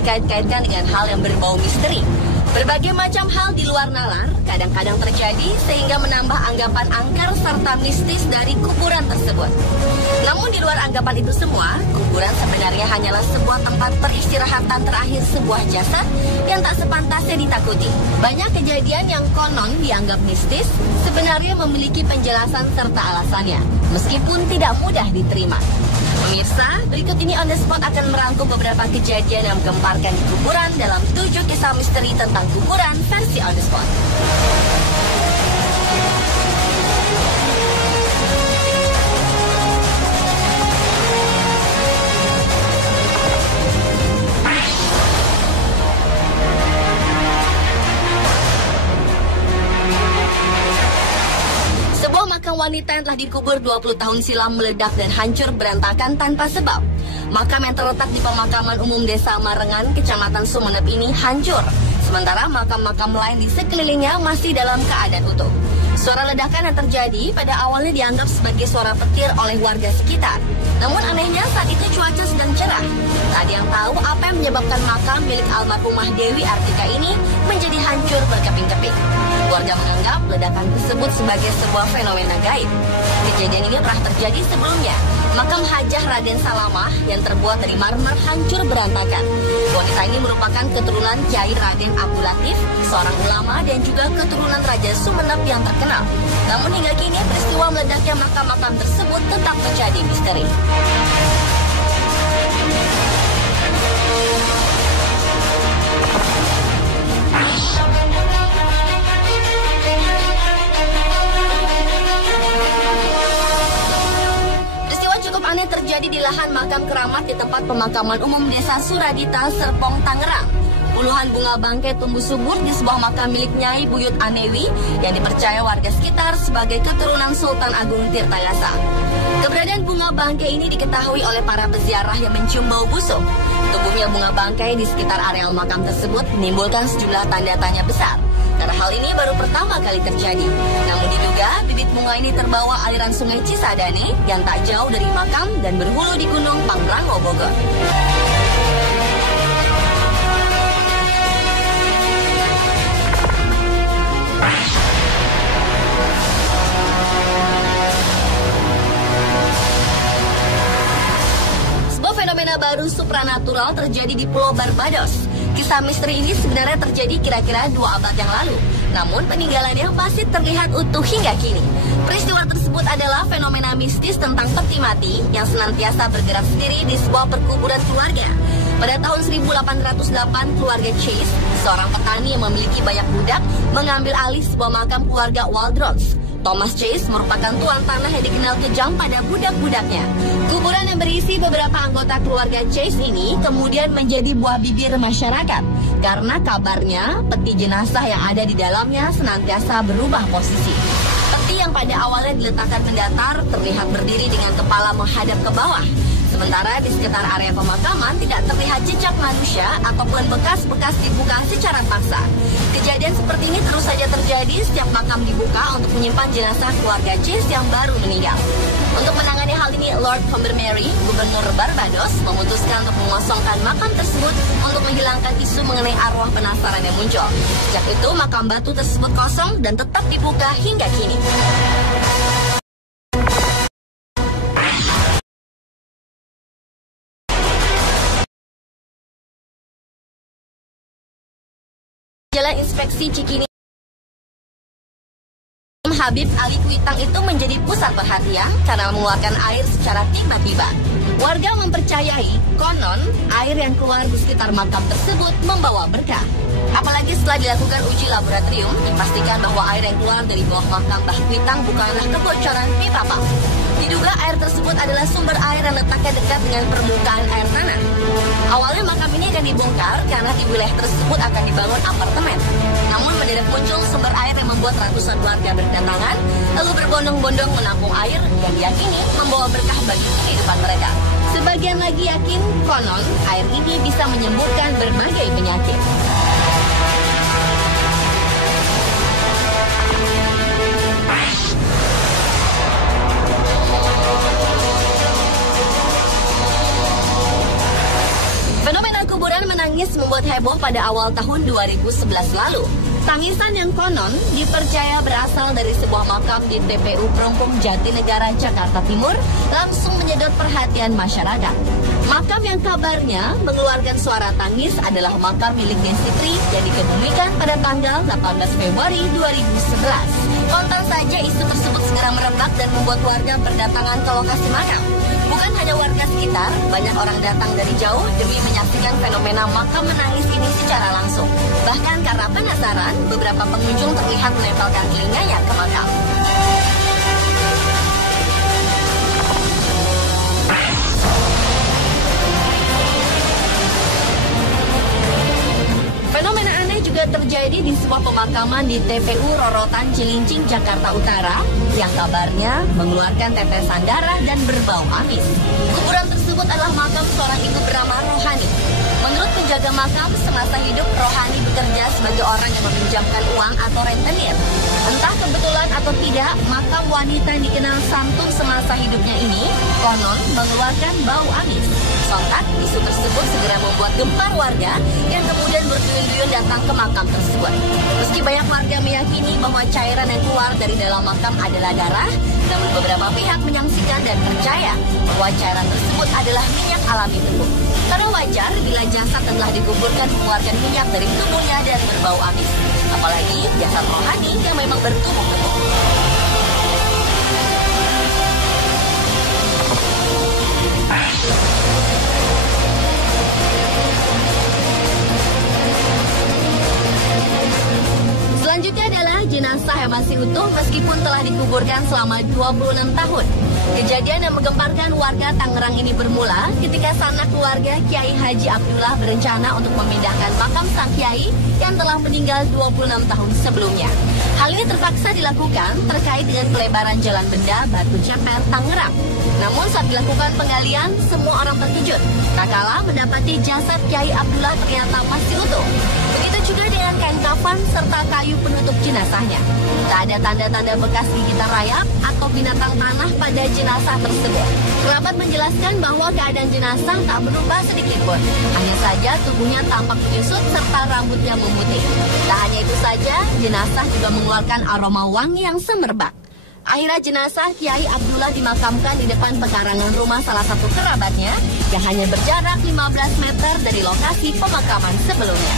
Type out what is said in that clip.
dikait-kaitkan dengan hal yang berbau misteri. Berbagai macam hal di luar nalar kadang-kadang terjadi sehingga menambah anggapan angker serta mistis dari kuburan tersebut. Namun di luar anggapan itu semua, kuburan sebenarnya hanyalah sebuah tempat peristirahatan terakhir sebuah jasad yang tak sepantasnya ditakuti. Banyak kejadian yang konon dianggap mistis sebenarnya memiliki penjelasan serta alasannya, meskipun tidak mudah diterima. Pemirsa, berikut ini On The Spot akan merangkum beberapa kejadian yang menggemparkan di kuburan dalam 7 kisah misteri tentang kuburan versi On The Spot. Makam wanita yang telah dikubur 20 tahun silam meledak dan hancur berantakan tanpa sebab. Makam yang terletak di pemakaman umum Desa Marengan, Kecamatan Sumeneb ini hancur, sementara makam-makam lain di sekelilingnya masih dalam keadaan utuh. Suara ledakan yang terjadi pada awalnya dianggap sebagai suara petir oleh warga sekitar. Namun anehnya saat itu cuaca sedang cerah. Tak ada yang tahu apa yang menyebabkan makam milik almarhumah Dewi Artika ini menjadi hancur berkeping-keping. Warga menganggap ledakan tersebut sebagai sebuah fenomena gaib. Kejadian ini pernah terjadi sebelumnya. Makam Hajah Raden Salamah yang terbuat dari marmer hancur berantakan. Wanita ini merupakan keturunan Kiai Raden Abdul Latif, seorang ulama dan juga keturunan Raja Sumeneb yang terkenal. Namun hingga kini peristiwa meledaknya makam-makam tersebut tetap menjadi misteri. Aneh terjadi di lahan makam keramat di tempat pemakaman umum Desa Suradita, Serpong, Tangerang. Puluhan bunga bangkai tumbuh subur di sebuah makam milik Nyai Buyut Anewi yang dipercaya warga sekitar sebagai keturunan Sultan Agung Tirtayasa. Keberadaan bunga bangkai ini diketahui oleh para peziarah yang mencium bau busuk. Tumbuhnya bunga bangkai di sekitar areal makam tersebut menimbulkan sejumlah tanda tanya besar. Karena hal ini baru pertama kali terjadi. Namun diduga bibit bunga ini terbawa aliran sungai Cisadane yang tak jauh dari makam dan berhulu di Gunung Pangrango, Bogor. Sebuah fenomena baru supranatural terjadi di Pulau Barbados. Kisah misteri ini sebenarnya terjadi kira-kira 2 abad yang lalu. Namun peninggalannya masih terlihat utuh hingga kini. Peristiwa tersebut adalah fenomena mistis tentang peti mati yang senantiasa bergerak sendiri di sebuah perkuburan keluarga. Pada tahun 1808, keluarga Chase, seorang petani yang memiliki banyak budak, mengambil alih sebuah makam keluarga Waldrons. Thomas Chase merupakan tuan tanah yang dikenal kejam pada budak-budaknya. Kuburan yang berisi beberapa anggota keluarga Chase ini kemudian menjadi buah bibir masyarakat karena kabarnya peti jenazah yang ada di dalamnya senantiasa berubah posisi. Peti yang pada awalnya diletakkan mendatar terlihat berdiri dengan kepala menghadap ke bawah. Sementara di sekitar area pemakaman tidak terlihat jejak manusia ataupun bekas-bekas dibuka secara paksa. Kejadian seperti ini terus saja terjadi setiap makam dibuka untuk menyimpan jenazah keluarga Chase yang baru meninggal. Untuk menangani hal ini, Lord Combermere, Gubernur Barbados, memutuskan untuk mengosongkan makam tersebut untuk menghilangkan isu mengenai arwah penasaran yang muncul. Sejak itu, makam batu tersebut kosong dan tetap dibuka hingga kini. Jalan Inspeksi Cikini Habib Ali Kuitang itu menjadi pusat perhatian karena mengeluarkan air secara tiba-tiba. Warga mempercayai konon air yang keluar di sekitar makam tersebut membawa berkah. Apalagi setelah dilakukan uji laboratorium, dipastikan bahwa air yang keluar dari bawah makam Mbah Kuitang bukanlah kebocoran pipa pump. Diduga air tersebut adalah sumber air yang letaknya dekat dengan permukaan air tanah. Awalnya makam ini akan dibongkar karena di wilayah tersebut akan dibangun apartemen. Namun mendadak muncul sumber air yang membuat ratusan warga berdatangan, lalu berbondong-bondong menampung air yang diyakini membawa berkah bagi kehidupan mereka. Sebagian lagi yakin konon air ini bisa menyembuhkan berbagai penyakit. Fenomena kuburan menangis pada awal tahun 2011 lalu. Tangisan yang konon dipercaya berasal dari sebuah makam di TPU Perumpung Jatinegara, Jakarta Timur langsung menyedot perhatian masyarakat. Makam yang kabarnya mengeluarkan suara tangis adalah makam milik Destri yang dikebumikan pada tanggal 18 Februari 2011. Kontan saja isu tersebut segera merebak dan membuat warga berdatangan ke lokasi makam. Bukan hanya warga sekitar, banyak orang datang dari jauh demi menyaksikan fenomena makam menangis ini secara langsung. Bahkan karena penasaran, beberapa pengunjung terlihat menempelkan telinganya ke makam. Fenomena aneh juga terjadi di sebuah pemakaman di TPU Rorotan Cilincing, Jakarta Utara yang kabarnya mengeluarkan tetesan darah dan berbau amis. Kuburan tersebut adalah makam seorang ibu bernama Rohani. Menurut penjaga makam, semasa hidup Rohani bekerja sebagai orang yang meminjamkan uang atau rentenir. Entah kebetulan atau tidak, makam wanita yang dikenal santun semasa hidupnya ini konon mengeluarkan bau amis. Sontak, isu tersebut segera membuat gempar warga yang kemudian berduyun-duyun datang ke makam tersebut. Meski banyak warga meyakini bahwa cairan yang keluar dari dalam makam adalah darah, namun beberapa pihak menyaksikan dan percaya bahwa cairan tersebut adalah minyak alami tubuh. Karena wajar bila jasad telah dikuburkan mengeluarkan minyak dari tubuhnya dan berbau amis. Apalagi jasad rohani yang memang bertubuh-tubuh. Selanjutnya adalah jenazah yang masih utuh meskipun telah dikuburkan selama 26 tahun. Kejadian yang menggemparkan warga Tangerang ini bermula ketika sanak keluarga Kiai Haji Abdullah berencana untuk memindahkan makam sang Kiai yang telah meninggal 26 tahun sebelumnya. Hal ini terpaksa dilakukan terkait dengan pelebaran jalan benda Batu Ceper, Tangerang. Namun saat dilakukan penggalian, semua orang terkejut tak kala mendapati jasad Kiai Abdullah ternyata masih utuh. Begitu juga dengan kain kafan serta kayu penutup jenazahnya. Tak ada tanda-tanda bekas gigitan rayap atau binatang tanah pada jenazah tersebut. Kerabat menjelaskan bahwa keadaan jenazah tak berubah sedikit pun. Hanya saja tubuhnya tampak menyusut serta rambutnya memutih. Tak hanya itu saja, jenazah juga mengeluarkan aroma wangi yang semerbak. Akhirnya jenazah Kiai Abdullah dimakamkan di depan pekarangan rumah salah satu kerabatnya yang hanya berjarak 15 meter dari lokasi pemakaman sebelumnya.